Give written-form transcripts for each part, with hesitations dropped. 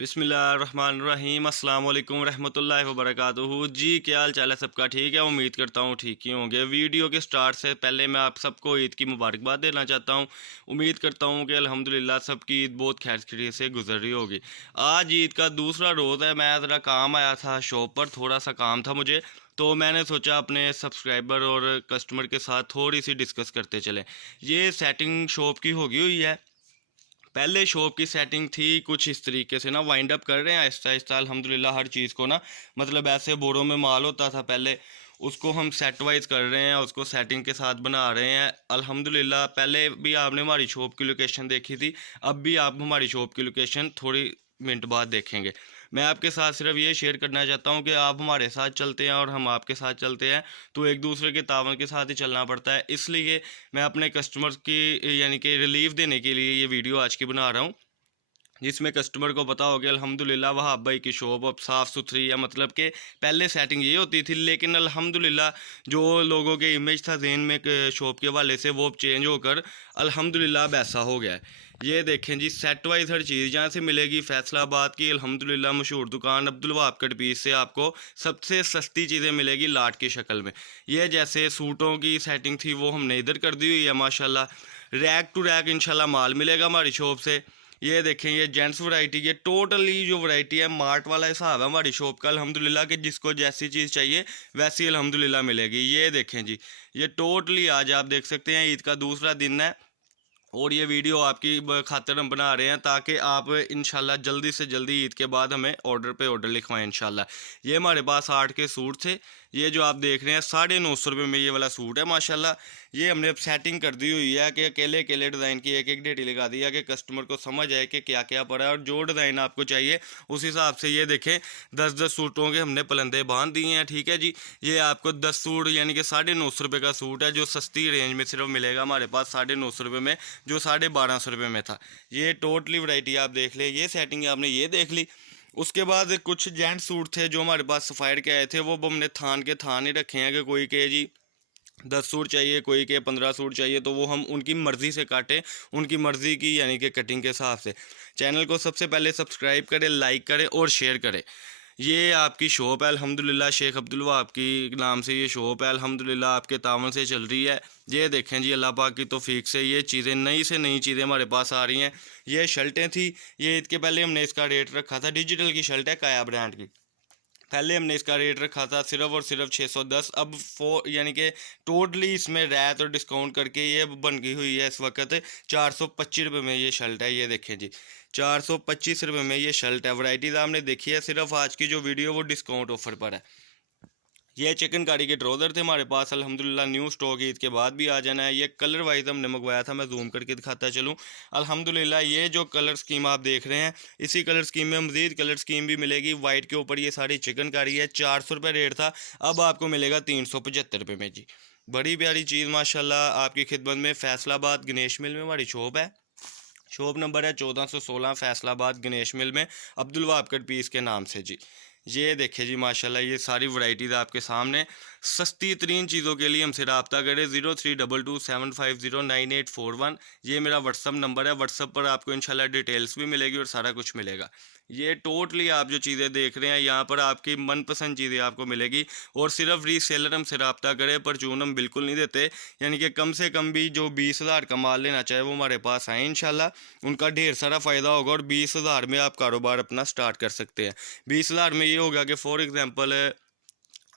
बिस्मिल्लाहिर्रहमानिर्रहीम अस्सलाम वालेकुम रहमतुल्लाहि व बरकातुहू। जी क्या हाल चाल है सबका? ठीक है, उम्मीद करता हूँ ठीक ही होंगे। वीडियो के स्टार्ट से पहले मैं आप सबको ईद की मुबारकबाद देना चाहता हूँ। उम्मीद करता हूँ कि अल्हम्दुलिल्लाह सबकी ईद बहुत खैर खैरियत से गुजर रही होगी। आज ईद का दूसरा रोज़ है। मैं ज़रा काम आया था शॉप पर, थोड़ा सा काम था मुझे, तो मैंने सोचा अपने सब्सक्राइबर और कस्टमर के साथ थोड़ी सी डिस्कस करते चलें। ये सेटिंग शॉप की होगी हुई है। पहले शॉप की सेटिंग थी कुछ इस तरीके से ना, वाइंड अप कर रहे हैं आहिस्ता आहिस्ता अल्हम्दुलिल्लाह हर चीज़ को ना, मतलब ऐसे बोरों में माल होता था पहले, उसको हम सेट वाइज कर रहे हैं, उसको सेटिंग के साथ बना रहे हैं अल्हम्दुलिल्लाह। पहले भी आपने हमारी शॉप की लोकेशन देखी थी, अब भी आप हमारी शॉप की लोकेशन थोड़ी मिनट बाद देखेंगे। मैं आपके साथ सिर्फ ये शेयर करना चाहता हूँ कि आप हमारे साथ चलते हैं और हम आपके साथ चलते हैं, तो एक दूसरे के तावन के साथ ही चलना पड़ता है। इसलिए मैं अपने कस्टमर्स की यानी कि रिलीफ देने के लिए ये वीडियो आज की बना रहा हूँ, जिसमें कस्टमर को पता हो गया अल्हम्दुलिल्लाह वहाब भाई की शॉप अब साफ़ सुथरी है। मतलब कि पहले सेटिंग ये होती थी, लेकिन अल्हम्दुलिल्लाह जो लोगों के इमेज था जहन में शॉप के हवाले से, वो अब चेंज होकर अल्हम्दुलिल्लाह अब ऐसा हो गया है। ये देखें जी, सेट वाइज हर चीज़ यहाँ से मिलेगी। फैसलाबाद की अल्हम्दुलिल्लाह मशहूर दुकान अब्दुल वहाब कट पीस से आपको सबसे सस्ती चीज़ें मिलेगी लाट की शक्ल में। ये जैसे सूटों की सेटिंग थी वो हमने इधर कर दी हुई है माशाल्लाह। रैक टू रैक इंशाल्लाह माल मिलेगा हमारी शॉप से। ये देखें, ये जेंट्स वैरायटी, ये टोटली जो वैरायटी है मार्ट वाला हिसाब है हमारी शॉप का अल्हम्दुलिल्लाह, कि जिसको जैसी चीज़ चाहिए वैसी अल्हम्दुलिल्लाह मिलेगी। ये देखें जी, ये टोटली आज आप देख सकते हैं ईद का दूसरा दिन है और ये वीडियो आपकी खातिर हम बना रहे हैं ताकि आप इंशाल्लाह जल्दी से जल्दी ईद के बाद हमें ऑर्डर पे ऑर्डर लिखवाएं इंशाल्लाह। ये हमारे पास 8 के सूट थे। ये जो आप देख रहे हैं 950 रुपये में ये वाला सूट है माशाल्लाह। ये हमने अब सेटिंग कर दी हुई है कि अकेले अकेले डिज़ाइन की एक एक डेटी लगा दी है कि कस्टमर को समझ आए कि क्या क्या पड़ा है और जो डिज़ाइन आपको चाहिए उस हिसाब से। ये देखें 10-10 सूटों के हमने पलंदे बांध दिए हैं, ठीक है जी। ये आपको 10 सूट यानी कि 950 रुपये का सूट है, जो सस्ती रेंज में सिर्फ मिलेगा हमारे पास 950 रुपये में, जो 1250 रुपये में था। ये टोटली वैरायटी आप देख ले। ये सेटिंग आपने ये देख ली। उसके बाद कुछ जेंट्स सूट थे जो हमारे पास सफ़ायर के आए थे, वो हमने थान के थान ही रखे हैं कि कोई के जी 10 सूट चाहिए, कोई के 15 सूट चाहिए, तो वो हम उनकी मर्ज़ी से काटें, उनकी मर्ज़ी की यानी कि कटिंग के हिसाब से। चैनल को सबसे पहले सब्सक्राइब करें, लाइक करें और शेयर करें। ये आपकी शॉप है अल्हम्दुलिल्लाह, शेख अब्दुल वहाब की नाम से ये शॉप है अल्हम्दुलिल्लाह, आपके तावन से चल रही है। ये देखें जी, अल्लाह पाक की तौफीक से ये चीज़ें नई से नई चीज़ें हमारे पास आ रही हैं। ये शर्टें थी, ये ईद के पहले हमने इसका रेट रखा था, डिजिटल की शर्ट है काया ब्रांड की। पहले हमने इसका रेट रखा था सिर्फ और सिर्फ 610। अब यानी कि टोटली इसमें रैत और डिस्काउंट करके ये बन गई हुई है इस वक्त 425 रुपये में ये शर्ट है। ये देखें जी, 425 रुपये में ये शर्ट है। वैराइटीज़ आपने देखी है, सिर्फ आज की जो वीडियो वो डिस्काउंट ऑफर पर है। ये चिकनकारी के ट्राउज़र थे हमारे पास अल्हम्दुलिल्लाह, न्यू स्टॉक ईद के बाद भी आ जाना है। ये कलर वाइज हमने मंगवाया था, मैं जूम करके दिखाता चलूँ अल्हम्दुलिल्लाह। ये जो कलर स्कीम आप देख रहे हैं, इसी कलर स्कीम में मज़ीद कलर स्कीम भी मिलेगी। वाइट के ऊपर ये सारी चिकनकारी है। 400 रुपये रेट था, अब आपको मिलेगा 375 रुपये में जी। बड़ी प्यारी चीज़ माशाल्लाह आपकी खिदमत में। फैसलाबाद गणेश मिल में हमारी शॉप है। शॉप नंबर है 1416 फैसलाबाद गणेश मिल में, अब्दुल वहाब कट पीस के नाम से जी। ये देखिए जी माशाल्लाह, ये सारी वैराइटीज़ आपके सामने। सस्ती तरीन चीज़ों के लिए हमसे रब्ता करें 032275098141। ये मेरा व्हाट्सअप नंबर है। व्हाट्सअप पर आपको इंशाल्लाह डिटेल्स भी मिलेगी और सारा कुछ मिलेगा। ये टोटली आप जो चीज़ें देख रहे हैं यहाँ पर आपकी मनपसंद चीज़ें आपको मिलेगी। और सिर्फ रीसेलर हमसे रब्ता करें, परचून हम बिल्कुल नहीं देते। यानी कि कम से कम भी जो 20,000 का माल लेना चाहे वो हमारे पास आए इंशाल्लाह, उनका ढेर सारा फ़ायदा होगा और 20,000 में आप कारोबार अपना स्टार्ट कर सकते हैं। 20,000 में ये होगा कि फॉर एग्ज़ाम्पल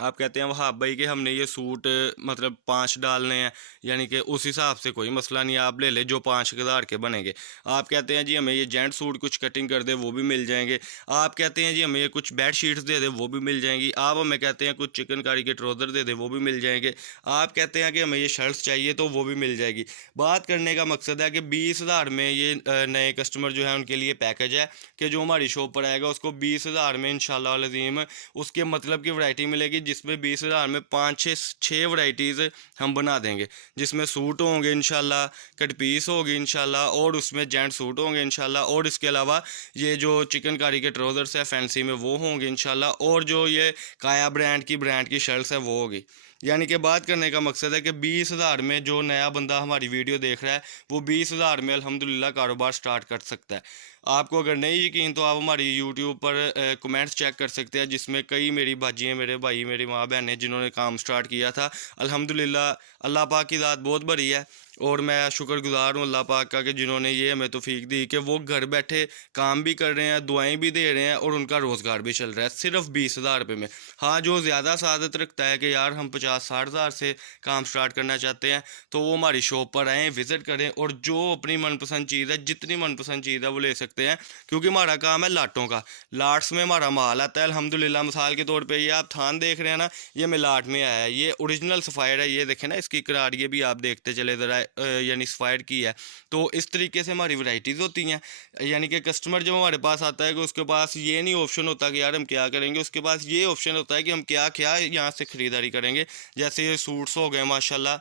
आप कहते हैं वहाब भाई कि हमने ये सूट मतलब 5 डालने हैं, यानी कि उस हिसाब से कोई मसला नहीं, आप ले ले जो 5,000 के बनेंगे। आप कहते हैं जी हमें ये जेंट सूट कुछ कटिंग कर दे, वो भी मिल जाएंगे। आप कहते हैं जी हमें ये कुछ बेड शीट्स दे दे, वो भी मिल जाएंगी। आप हमें कहते हैं कुछ चिकनकारी के ट्राउज़र दे दे, वो भी मिल जाएंगे। आप कहते हैं कि हमें ये शर्ट्स चाहिए, तो वो भी मिल जाएगी। बात करने का मकसद है कि 20,000 में ये नए कस्टमर जो है उनके लिए पैकेज है कि जो हमारी शॉप पर आएगा उसको 20,000 में इंशाल्लाह अज़ीम उसके मतलब की वैरायटी मिलेगी, जिसमें 20,000 में 5-6 वैरायटीज़ हम बना देंगे, जिसमें सूट होंगे इंशाल्लाह, कट पीस होगी इंशाल्लाह, और उसमें जेंट सूट होंगे इंशाल्लाह, और इसके अलावा ये जो चिकनकारी के ट्राउज़र्स है फैंसी में वो होंगे इंशाल्लाह, और जो ये काया ब्रांड की शर्ट्स है वो होगी। यानी कि बात करने का मकसद है कि 20,000 में जो नया बंदा हमारी वीडियो देख रहा है वो 20,000 में अल्हम्दुलिल्लाह कारोबार स्टार्ट कर सकता है। आपको अगर नहीं यकीन तो आप हमारी यूट्यूब पर कमेंट्स चेक कर सकते हैं, जिसमें कई मेरी भाजियाँ, मेरे भाई, मेरी माँ बहनें जिन्होंने काम स्टार्ट किया था। अल्हम्दुलिल्लाह अल्लाह पाक की ज़ात बहुत बड़ी है और मैं शुक्रगुजार हूँ अल्लाह पाक का कि जिन्होंने ये हमें तौफीक दी कि वो घर बैठे काम भी कर रहे हैं, दुआएं भी दे रहे हैं और उनका रोज़गार भी चल रहा है सिर्फ 20,000 रुपये में। हाँ, जो ज़्यादा सादत रखता है कि यार हम 50-60 हज़ार से काम स्टार्ट करना चाहते हैं तो वो हमारी शॉप पर आएँ, विज़िट करें और जो अपनी मनपसंद चीज़ है, जितनी मनपसंद चीज़ है वो ले सकते हैं, क्योंकि हमारा काम है लाटों का। लाट्स में हमारा माल आता है अल्हम्दुलिल्लाह। मिसाल के तौर पे ये आप थान देख रहे हैं ना, ये मिलाट में आया है, ये ओरिजिनल सफ़ायर है। ये देखें ना इसकी करार, ये भी आप देखते चले ज़रा, यानी सफ़ायर की है। तो इस तरीके से हमारी वैरायटीज़ होती हैं। यानी कि कस्टमर जब हमारे पास आता है कि उसके पास ये नहीं ऑप्शन होता कि यार हम क्या करेंगे, उसके पास ये ऑप्शन होता है कि हम क्या क्या यहाँ से ख़रीदारी करेंगे। जैसे ये सूट्स हो गए माशाल्लाह,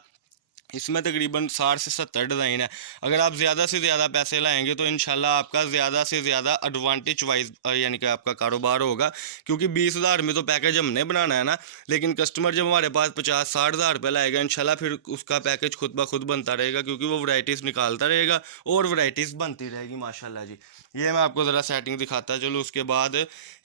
इसमें तकरीबन 60 से 70 डिज़ाइन है। अगर आप ज़्यादा से ज़्यादा पैसे लाएंगे तो इंशाल्लाह आपका ज़्यादा से ज़्यादा एडवांटेज वाइज यानी कि आपका कारोबार होगा, क्योंकि 20,000 में तो पैकेज हमने बनाना है ना। लेकिन कस्टमर जब हमारे पास 50-60 हज़ार रुपये लाएगा इंशाल्लाह, फिर उसका पैकेज खुद ब खुद बनता रहेगा, क्योंकि वो वैराइटीज़ निकालता रहेगा और वैराइटीज़ बनती रहेगी माशाल्लाह जी। ये मैं आपको ज़रा सेटिंग दिखाता चलो। उसके बाद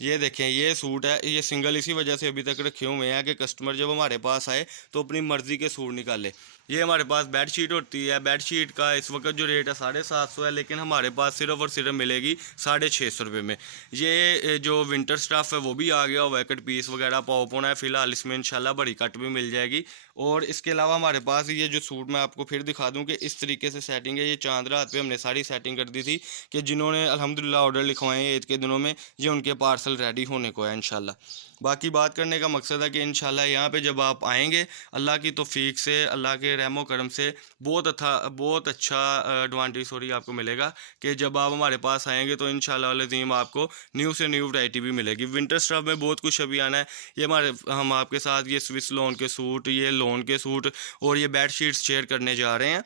ये देखें, ये सूट है, ये सिंगल इसी वजह से अभी तक रखे हुए हैं कि कस्टमर जब हमारे पास आए तो अपनी मर्ज़ी के सूट निकाले। ये हमारे पास बेड शीट होती है। बेड शीट का इस वक्त जो रेट है 750 है, लेकिन हमारे पास सिर्फ और सिर्फ मिलेगी 650 रुपये में। ये जो विंटर स्टफ़ है वो भी आ गया हुआ है, कट पीस वगैरह पॉप होना है फ़िलहाल इसमें, इंशाल्लाह बड़ी कट भी मिल जाएगी। और इसके अलावा हमारे पास ये जो सूट मैं आपको फिर दिखा दूँ कि इस तरीके से सेटिंग है। ये चांद रात पे हमने सारी सेटिंग कर दी थी कि जिन्होंने अल्हम्दुलिल्लाह ऑर्डर लिखवाए हैं ईद के दिनों में, ये उनके पार्सल रेडी होने को है इंशाल्लाह। बाकी बात करने का मकसद है कि इंशाल्लाह यहाँ पे जब आप आएंगे, अल्लाह की तौफीक से, अल्लाह के रहमो करम से बहुत अच्छा एडवांटेज आपको मिलेगा कि जब आप हमारे पास आएंगे तो इंशाल्लाह अज़ीम आपको न्यू से न्यू वैरायटी भी मिलेगी। विंटर स्टफ में बहुत कुछ अभी आना है। ये हम आपके साथ ये स्विस लोन के सूट, ये लोन के सूट और ये बेड शीट्स शेयर करने जा रहे हैं।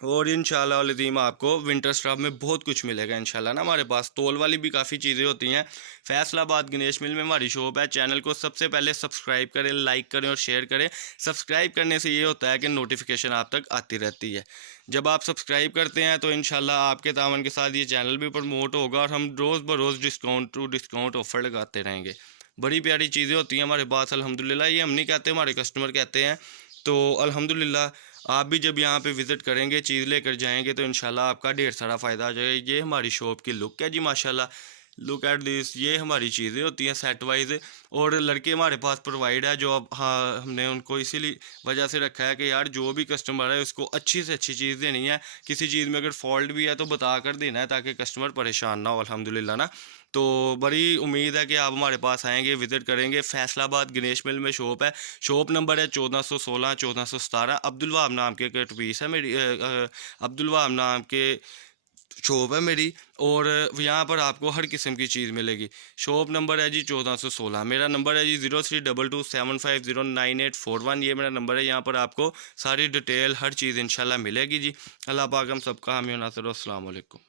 और इंशाल्लाह अज़ीम आपको विंटर स्टॉक में बहुत कुछ मिलेगा इंशाल्लाह ना। हमारे पास तोल वाली भी काफ़ी चीज़ें होती हैं। फैसलाबाद गणेश मिल में हमारी शॉप है। चैनल को सबसे पहले सब्सक्राइब करें, लाइक करें और शेयर करें। सब्सक्राइब करने से ये होता है कि नोटिफिकेशन आप तक आती रहती है। जब आप सब्सक्राइब करते हैं तो इंशाल्लाह आपके तावन के साथ ये चैनल भी प्रमोट होगा और हम रोज़ बरोज़ डिस्काउंट टू डिस्काउंट ऑफ़र लगाते रहेंगे। बड़ी प्यारी चीज़ें होती हैं हमारे पास अल्हम्दुलिल्लाह। ये हम नहीं कहते, हमारे कस्टमर कहते हैं। तो अल्हम्दुलिल्लाह आप भी जब यहाँ पे विज़िट करेंगे, चीज़ लेकर जाएंगे तो इंशाल्लाह आपका ढेर सारा फ़ायदा आ जाएगा। ये हमारी शॉप की लुक है जी माशाल्लाह। Look at this. ये हमारी चीज़ें होती हैं सेट वाइज, और लड़के हमारे पास प्रोवाइड है जो अब, हाँ, हमने उनको इसीलिए वजह से रखा है कि यार जो भी कस्टमर है उसको अच्छी से अच्छी चीज़ देनी है। किसी चीज़ में अगर फॉल्ट भी है तो बता कर देना है ताकि कस्टमर परेशान ना हो अल्हम्दुलिल्लाह ना। तो बड़ी उम्मीद है कि आप हमारे पास आएंगे, विज़िट करेंगे। फैसलाबाद गणेश मिल में शॉप है। शॉप नंबर है 1416 1417। अब्दुल वहाब नाम के एक पीस है मेरी, अब्दुल वहाब नाम के शॉप है मेरी, और यहाँ पर आपको हर किस्म की चीज़ मिलेगी। शॉप नंबर है जी 1416। मेरा नंबर है जी 032275098141। ये मेरा नंबर है। यहाँ पर आपको सारी डिटेल हर चीज़ इंशाल्लाह मिलेगी जी। अल्लाह पाक हम सबका हामी नासिर। अस्सलाम वालेकुम।